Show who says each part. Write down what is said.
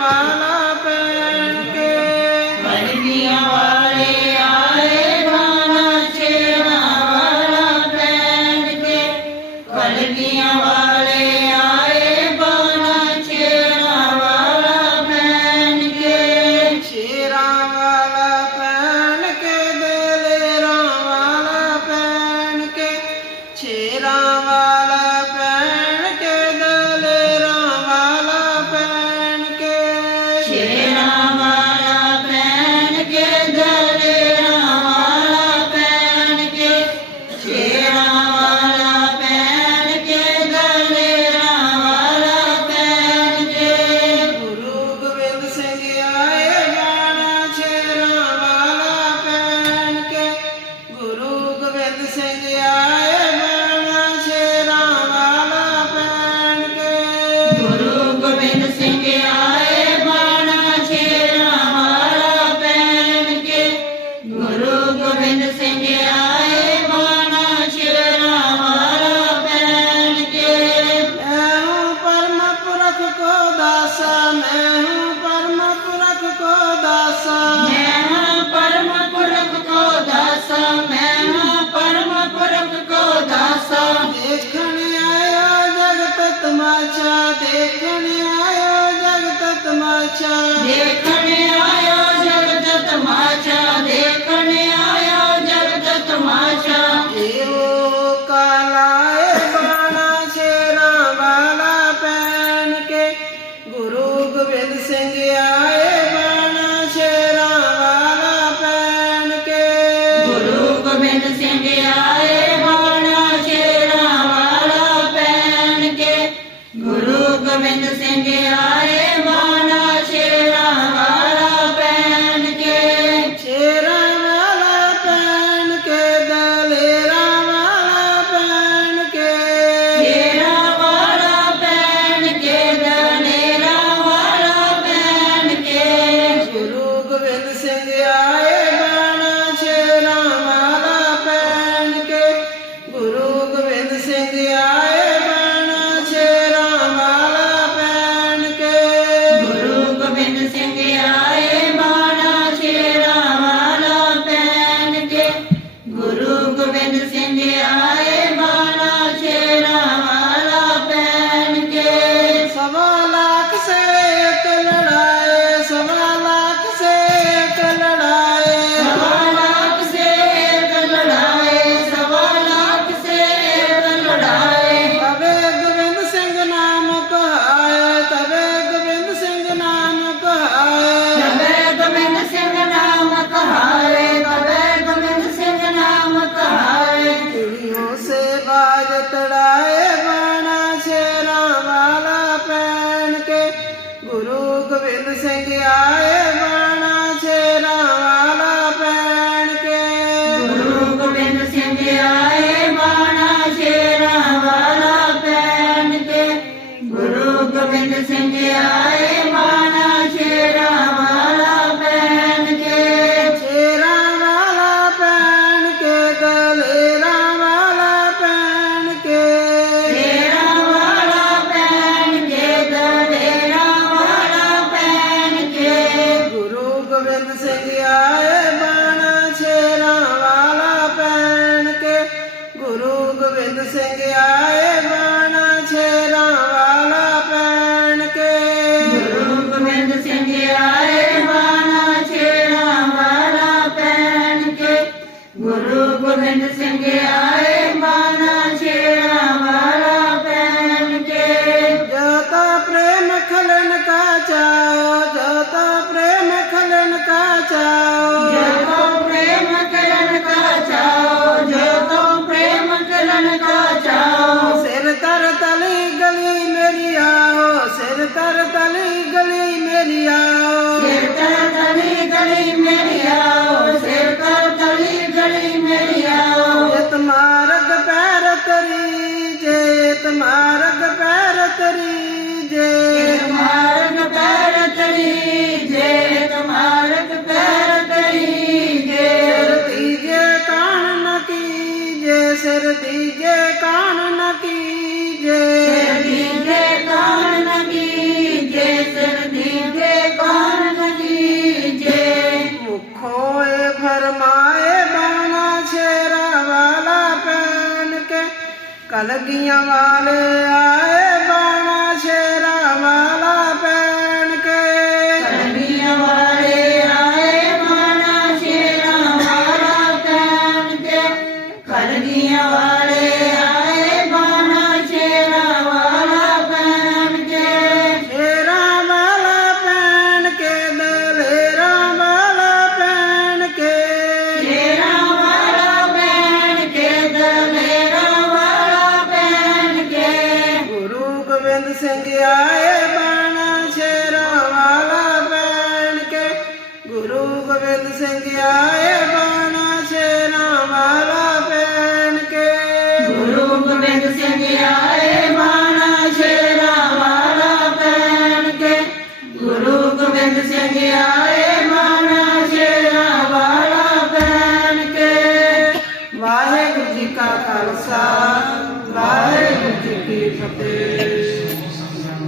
Speaker 1: वाला पहन के। मैं हूँ परम पुरख को दासा।
Speaker 2: मैं हूँ परम पुरख को दासा मैं हूँ परम पुरख को दासा।
Speaker 1: देखने आयो जगत तमाचा, देखने आयो जगत तमाचा। देखने ਗੁਰੂ ਗੋਬਿੰਦ ਸਿੰਘ ਆਏ second. સ્મારક પેર તરી જે સ્મારક कलगियाँ वाल आए। वेद संज्ञा